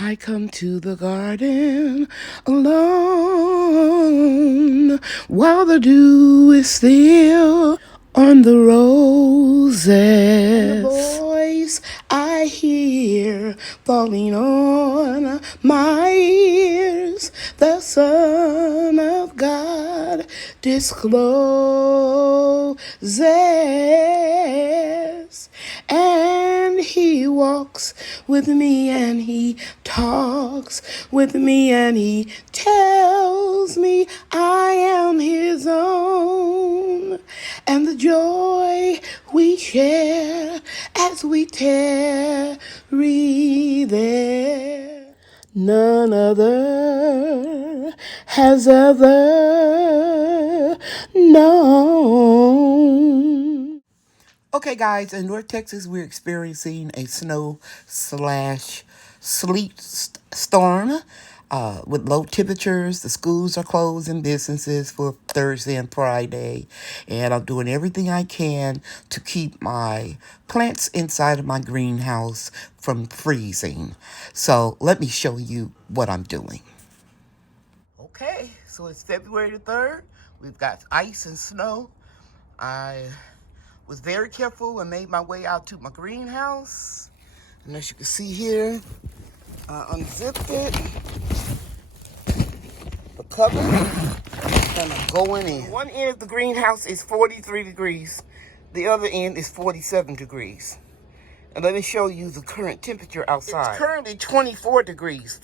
I come to the garden alone while the dew is still on the roses. And the voice I hear falling on my ears, the Son of God discloses. And he walks with me and he talks with me and he tells me I am his own. And the joy we share as we tarry there, none other has ever known. Okay, guys, in North Texas, we're experiencing a snow slash sleet storm with low temperatures. The schools are closed and businesses for Thursday and Friday. And I'm doing everything I can to keep my plants inside of my greenhouse from freezing. So let me show you what I'm doing. Okay, so it's February the 3rd. We've got ice and snow. I was very careful and made my way out to my greenhouse. And as you can see here, I unzipped it, the cover, and I'm going in. One end of the greenhouse is 43 degrees. The other end is 47 degrees. And let me show you the current temperature outside. It's currently 24 degrees.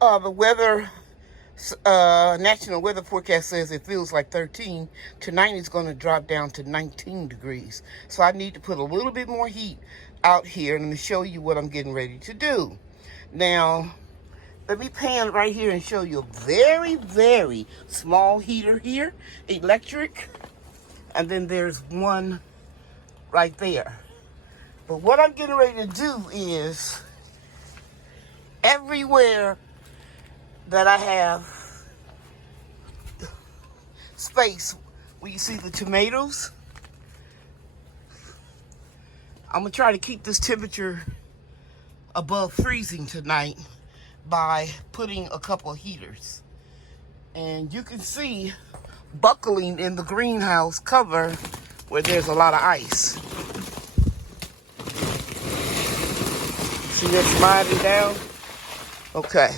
The weather, National Weather Forecast says it feels like 13. Tonight it's going to drop down to 19 degrees. So I need to put a little bit more heat out here and let me show you what I'm getting ready to do. Now, let me pan right here and show you a very, very small heater here, electric. And then there's one right there. But what I'm getting ready to do is everywhere that I have space where you see the tomatoes, I'm gonna try to keep this temperature above freezing tonight by putting a couple of heaters. And you can see buckling in the greenhouse cover where there's a lot of ice. See that sliding down? Okay.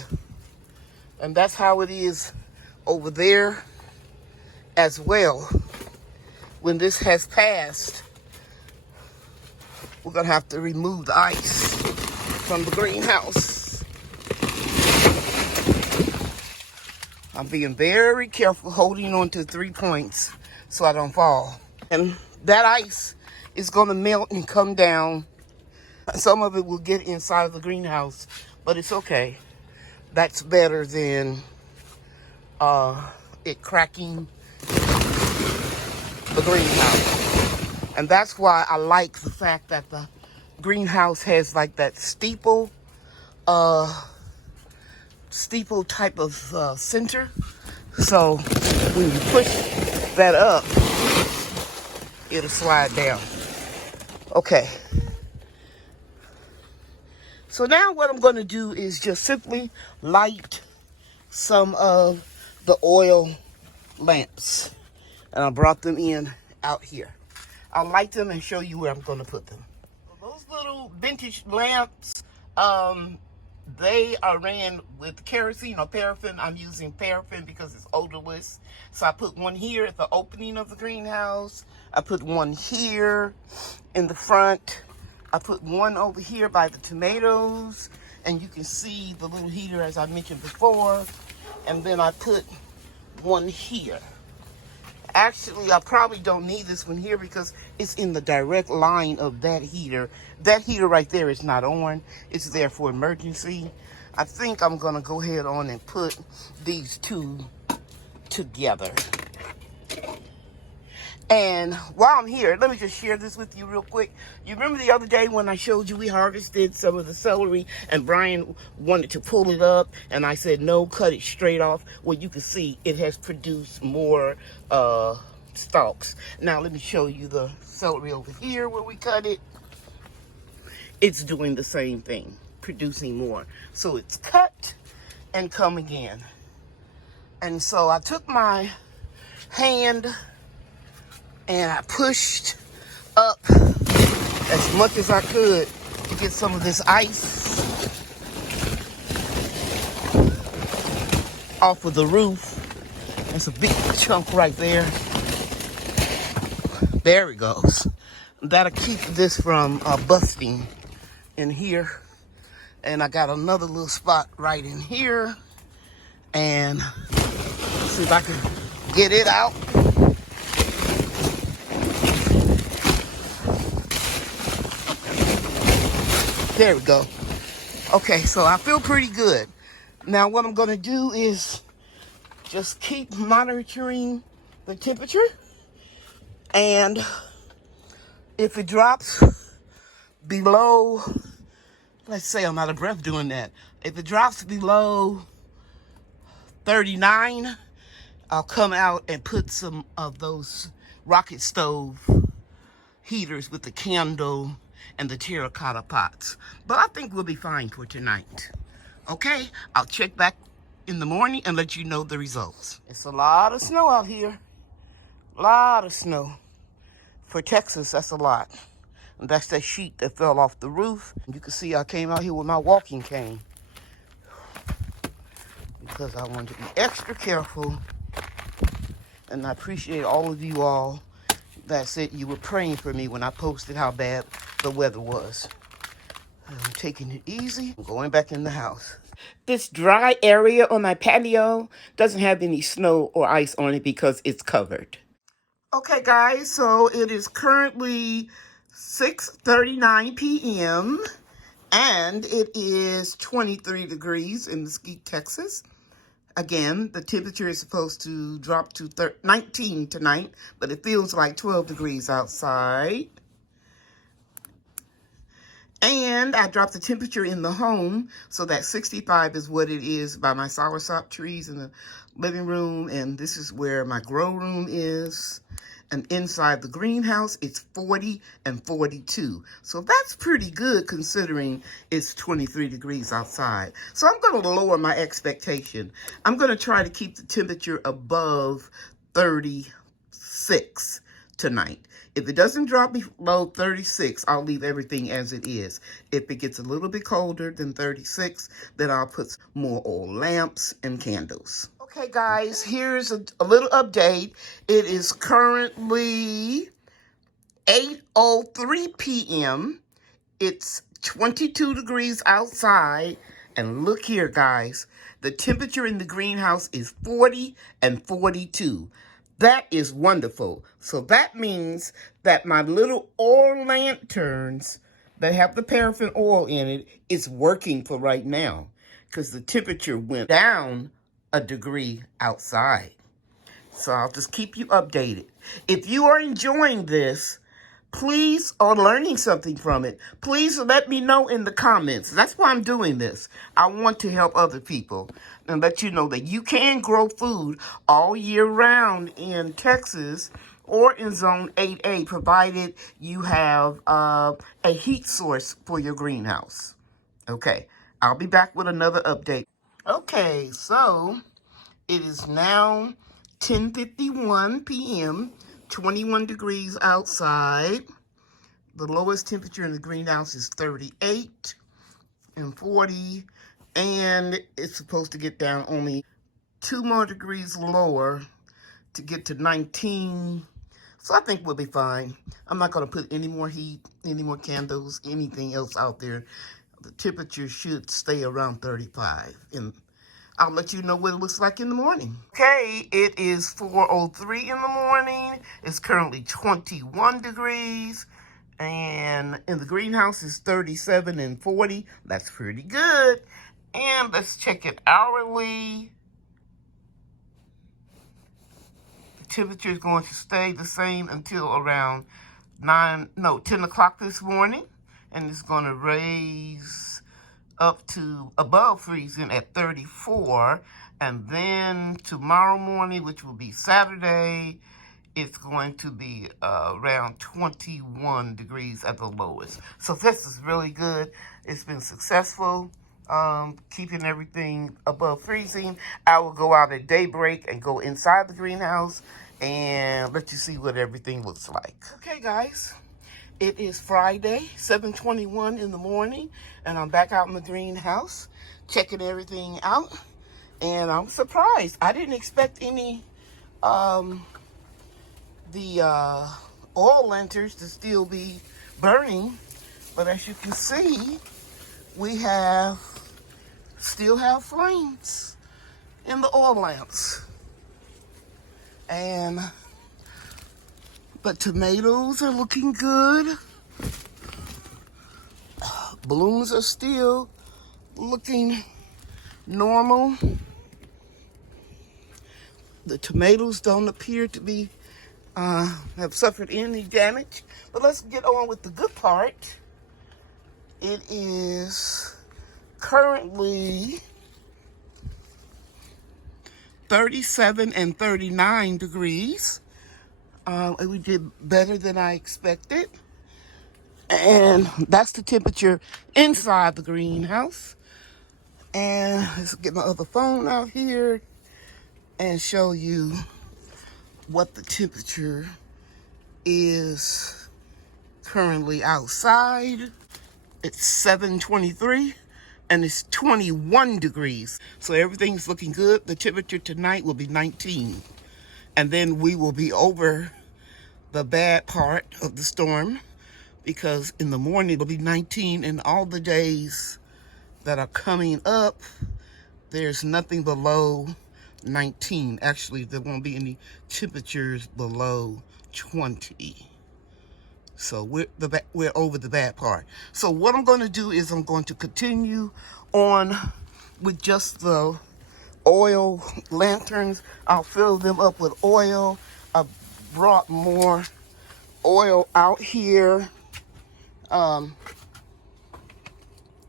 And that's how it is over there as well. When this has passed, we're gonna have to remove the ice from the greenhouse. I'm being very careful, holding on to 3 points so I don't fall. And that ice is gonna melt and come down. Some of it will get inside of the greenhouse, but it's okay. That's better than it cracking the greenhouse. And that's why I like the fact that the greenhouse has like that steeple type of center. So when you push that up, it'll slide down. Okay. So now what I'm going to do is just simply light some of the oil lamps. And I brought them in out here. I'll light them and show you where I'm going to put them. Those little vintage lamps, they are ran with kerosene or paraffin. I'm using paraffin because it's odorless. So I put one here at the opening of the greenhouse. I put one here in the front. I put one over here by the tomatoes. And you can see the little heater as I mentioned before. And then I put one here. Actually, I probably don't need this one here because it's in the direct line of that heater. That heater right there is not on. It's there for emergency. I think I'm going to go ahead on and put these two together. And while I'm here, let me just share this with you real quick. You remember the other day when I showed you we harvested some of the celery and Brian wanted to pull it up and I said, no, cut it straight off. Well, you can see it has produced more stalks. Now, let me show you the celery over here where we cut it. It's doing the same thing. producing more. So it's cut and coming in. And so I took my hand and I pushed up as much as I could to get some of this ice off of the roof. That's a big chunk right there. There it goes. That'll keep this from busting in here. And I got another little spot right in here. And see if I can get it out. There we go. Okay, so I feel pretty good. Now what I'm going to do is just keep monitoring the temperature. And if it drops below, let's say I'm out of breath doing that. If it drops below 39, I'll come out and put some of those rocket stove heaters with the candle and the terracotta pots. But I think we'll be fine for tonight. Okay, I'll check back in the morning and let you know the results. It's a lot of snow out here. A lot of snow. For Texas, that's a lot. And that's that sheet that fell off the roof. You can see I came out here with my walking cane because I wanted to be extra careful. And I appreciate all of you all that said you were praying for me when I posted how bad the weather was. I'm taking it easy. I'm going back in the house. This dry area on my patio doesn't have any snow or ice on it because it's covered. Okay, guys, so it is currently 6:39 p.m. and it is 23 degrees in Mesquite, Texas. Again, the temperature is supposed to drop to 19 tonight, but it feels like 12 degrees outside. And I dropped the temperature in the home, so that 65 is what it is by my soursop trees in the living room, and this is where my grow room is. And inside the greenhouse, it's 40 and 42. So that's pretty good considering it's 23 degrees outside. So I'm going to lower my expectation. I'm going to try to keep the temperature above 36 tonight. If it doesn't drop below 36, I'll leave everything as it is. If it gets a little bit colder than 36, then I'll put more oil lamps and candles. Okay, guys, here's a little update. It is currently 8:03 p.m. It's 22 degrees outside. And look here, guys. The temperature in the greenhouse is 40 and 42. That is wonderful. So that means that my little oil lanterns that have the paraffin oil in it is working for right now because the temperature went down a degree outside. So I'll just keep you updated. If you are enjoying this, please, or learning something from it, please let me know in the comments. That's why I'm doing this. I want to help other people and let you know that you can grow food all year round in Texas or in Zone 8A, provided you have a heat source for your greenhouse. Okay, I'll be back with another update. Okay, so it is now 10:51 p.m., 21 degrees outside. The lowest temperature in the greenhouse is 38 and 40, and it's supposed to get down only 2 more degrees lower to get to 19. So I think we'll be fine. I'm not going to put any more heat, any more candles, anything else out there. The temperature should stay around 35, and I'll let you know what it looks like in the morning. Okay, it is 4:03 in the morning. It's currently 21 degrees. And in the greenhouse is 37 and 40. That's pretty good. And let's check it hourly. The temperature is going to stay the same until around 10 o'clock this morning. And it's going to raise up to above freezing at 34. And then tomorrow morning, which will be Saturday, it's going to be around 21 degrees at the lowest. So this is really good. It's been successful, keeping everything above freezing. I will go out at daybreak and go inside the greenhouse and let you see what everything looks like. Okay, guys. It is Friday, 7:21 in the morning, and I'm back out in the greenhouse, checking everything out, and I'm surprised. I didn't expect any, the oil lanterns to still be burning, but as you can see, we still have flames in the oil lamps. And the tomatoes are looking good. Blooms are still looking normal. The tomatoes don't appear to be have suffered any damage. But let's get on with the good part. It is currently 37 and 39 degrees. We did better than I expected. And that's the temperature inside the greenhouse. And let's get my other phone out here and show you what the temperature is currently outside. It's 7:23 and it's 21 degrees. So everything's looking good. The temperature tonight will be 19. And then we will be over the bad part of the storm, because in the morning it'll be 19, and all the days that are coming up, there's nothing below 19. Actually, there won't be any temperatures below 20. So we're over the bad part. So what I'm going to do is I'm going to continue on with just the oil lanterns. I'll fill them up with oil. I brought more oil out here.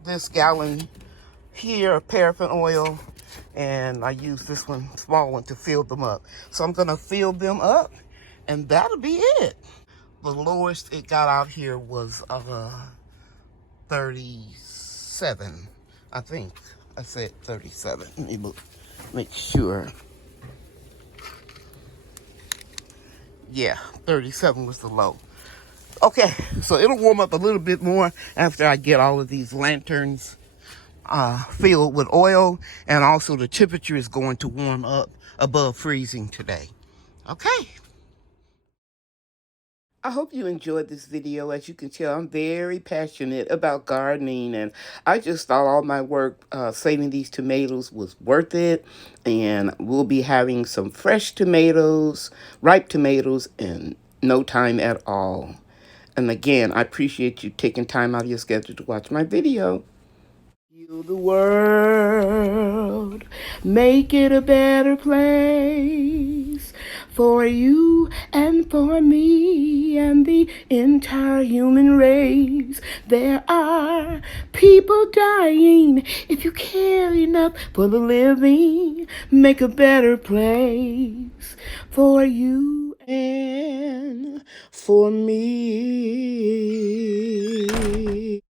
This gallon here of paraffin oil, and I use this one, small one, to fill them up. So I'm gonna fill them up, and that'll be it. The lowest it got out here was 37, I think. I said 37. Let me look, make sure. Yeah, 37 was the low. Okay, so it'll warm up a little bit more after I get all of these lanterns filled with oil, and also the temperature is going to warm up above freezing today. Okay. I hope you enjoyed this video. As you can tell, I'm very passionate about gardening, and I just thought all my work saving these tomatoes was worth it. And we'll be having some fresh tomatoes, ripe tomatoes, in no time at all. And again, I appreciate you taking time out of your schedule to watch my video. Heal the world, make it a better place for you and for me and the entire human race. There are people dying. If you care enough for the living, make a better place for you and for me.